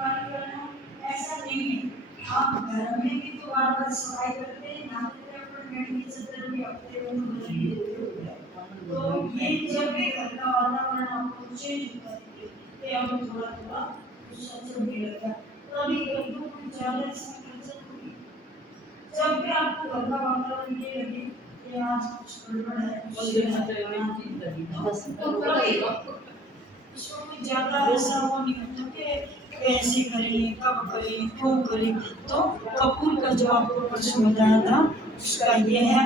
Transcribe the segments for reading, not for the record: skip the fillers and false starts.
देखभाल करना, ऐसा नहीं है। आप घर में भी तो बार बार सफाई करते हैं, नहाते हैं, अपने बेड की चादर भी हफ्ते में बदल ही देते हो। तो ये जब भी घर का वातावरण आपको चेंज होता है कि आपको थोड़ा थोड़ा गुस्सा चढ़ने लगता है, तभी कभी कुछ ज़्यादा इसमें खर्चा होगी। जब भी आपको घर का वातावरण ये लगे कि आज कुछ गड़बड़ है, तो कभी उसको कुछ ज़्यादा ऐसा वो नहीं होता कि ऐसे करें, कब करें, क्यों करें। तो कपूर का जो आपको प्रश्न बताया था उसका ये है।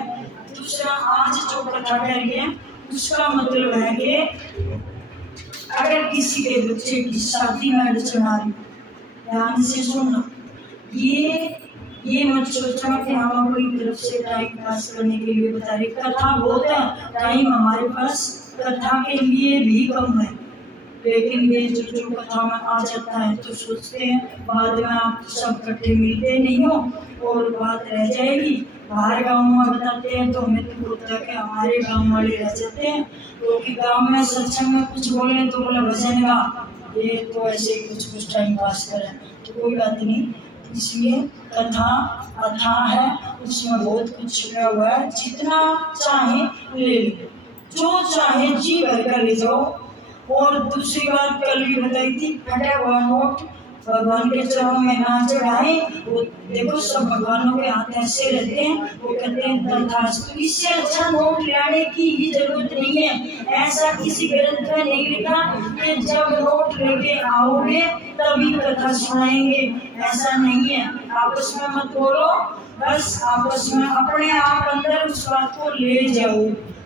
दूसरा, आज जो कथा कह रही है उसका मतलब है कि अगर किसी के बच्चे की शादी में अड़चन आ रही, ध्यान से सुनना, ये मत सोचना कि हम अपनी तरफ से टाइम पास करने के लिए बता रहे। कथा बहुत है, टाइम हमारे पास कथा के लिए भी कम है, लेकिन ये जो कथा में आ जाता है तो सोचते हैं बाद में आप सब इकट्ठे मिलते नहीं हो और बात रह जाएगी। बाहर गांव में बताते हैं तो हमें तो होता है कि हमारे गांव वाले रह जाते हैं, क्योंकि गांव में सत्संग में कुछ बोले तो बोला भजन गा, ये तो ऐसे कुछ टाइम पास करें, तो कोई बात नहीं। इसलिए कथा अथाह है, उसमें बहुत कुछ छुपा हुआ है। जितना चाहे ले लो, जो चाहे जी भर कर ले जाओ। और दूसरी बात कल भी बताई थी, फटा हुआ नोट भगवान के चरणों में ना चढ़ाए। वो देखो सब भगवानों के हाथ ऐसे रहते हैं, वो कहते हैं तथास्तु। इससे अच्छा नोट लाने की ही जरूरत नहीं है। ऐसा किसी ग्रंथ में नहीं लिखा कि जब नोट लेके आओगे तभी कथा सुनाएंगे, ऐसा नहीं है। आपस में मत बोलो, बस आपस में अपने आप अंदर उस बात को ले जाओ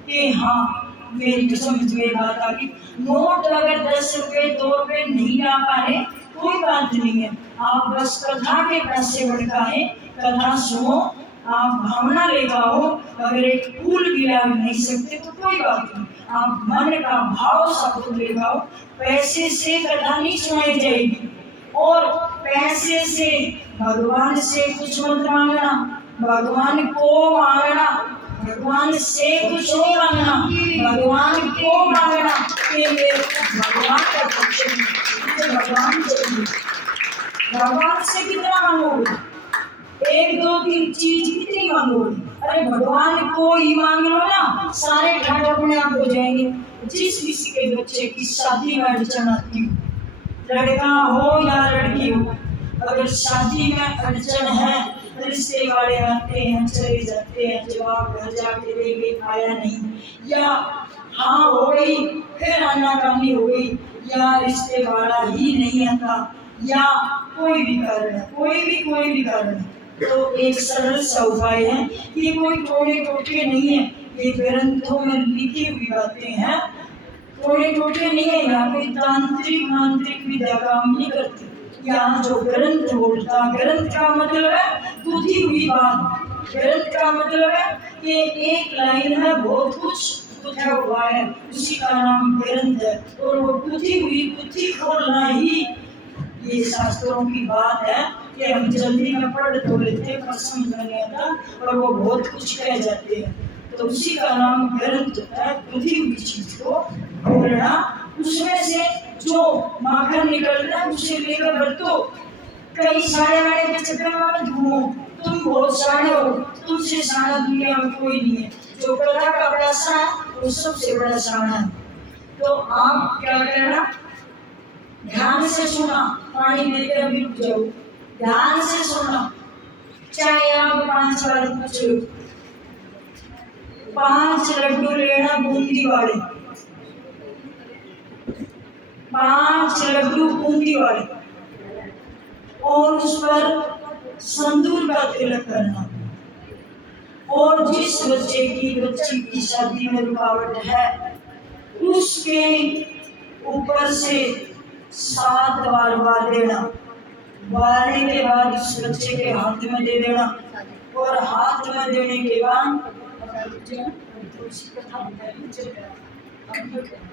कि हाँ मेरी समझ में बात आ गई। नोट अगर 10 रुपए 2 रुपए नहीं ला पा रहे कोई बात नहीं है, आप बस कथा के पैसे बढ़ाए, कथा सुनो, आप भावना ले पाओ। अगर एक फूल भी ला नहीं सकते तो कोई बात नहीं, आप मन का भाव सब ले पाओ। पैसे से कथा नहीं सुनाई जाएगी, और पैसे से भगवान से कुछ मत मांगना, भगवान को मांगना, भगवान से कुछ नहीं मांगना, भगवान को मांगना कि मेरे भगवान का कुछ भगवान चाहिए। भगवान से कितना मांगोगे, 1 2 3 चीज कितनी मांगोगे? अरे भगवान को ही मांग लो ना, सारे ठाट अपने आप हो जाएंगे। जिस किसी के बच्चे की शादी में अड़चन आती हो, लड़का हो या लड़की हो, अगर शादी में अड़चन है, रिश्ते वाले आते हैं चले जाते हैं, जवाब घर जाके देंगे आया नहीं, या हाँ हो गई फिर आनाकानी हो गई, या रिश्ते वाला ही नहीं आता, या कोई भी कारण है, कोई भी कारण है, तो एक सरल सा उपाय है। ये कोई टोने टोटके नहीं है, ये ग्रंथों में लिखी हुई बातें हैं, टोने टोटके नहीं है। यहाँ कोई तांत्रिक मांत्रिक विद्या काम नहीं करती। यहाँ जो ग्रंथ बोलता, ग्रंथ का मतलब है बुद्धि हुई बात, ग्रंथ का मतलब है कि एक लाइन में बहुत कुछ लिखा हुआ है, उसी का नाम ग्रंथ है। और वो बुद्धि हुई, बुद्धि खोलना ही ये शास्त्रों की बात है कि हम जल्दी में पढ़ तो लेते पर समझ में नहीं आता, और वो बहुत कुछ कह जाते हैं, तो उसी का नाम ग्रंथ है। बुद्धि हुई चीज को खोलना, उसमें से जो माखन निकलता है उसे लेकर बरतो। कई सारे वाले के चक्कर में मत घूमो, तुम बहुत सारे हो, तुमसे सारा दुनिया में कोई नहीं है। जो कथा का पैसा है वो सबसे बड़ा सारा है। तो आप क्या करना, ध्यान से सुना, पानी देकर अभी रुक जाओ, ध्यान से सुनना। चाहे आप 5 बार पूछ लो, 5 लड्डू लेना बूंदी वाले, 5 लड्डू बूंदी वाले, और उस पर संदूर का तिलक करना। और जिस बच्ची की शादी में रुकावट है उसके ऊपर से 7 बार बार देना, बारने के बाद उस बच्चे के हाथ में दे देना, और हाथ में देने के बाद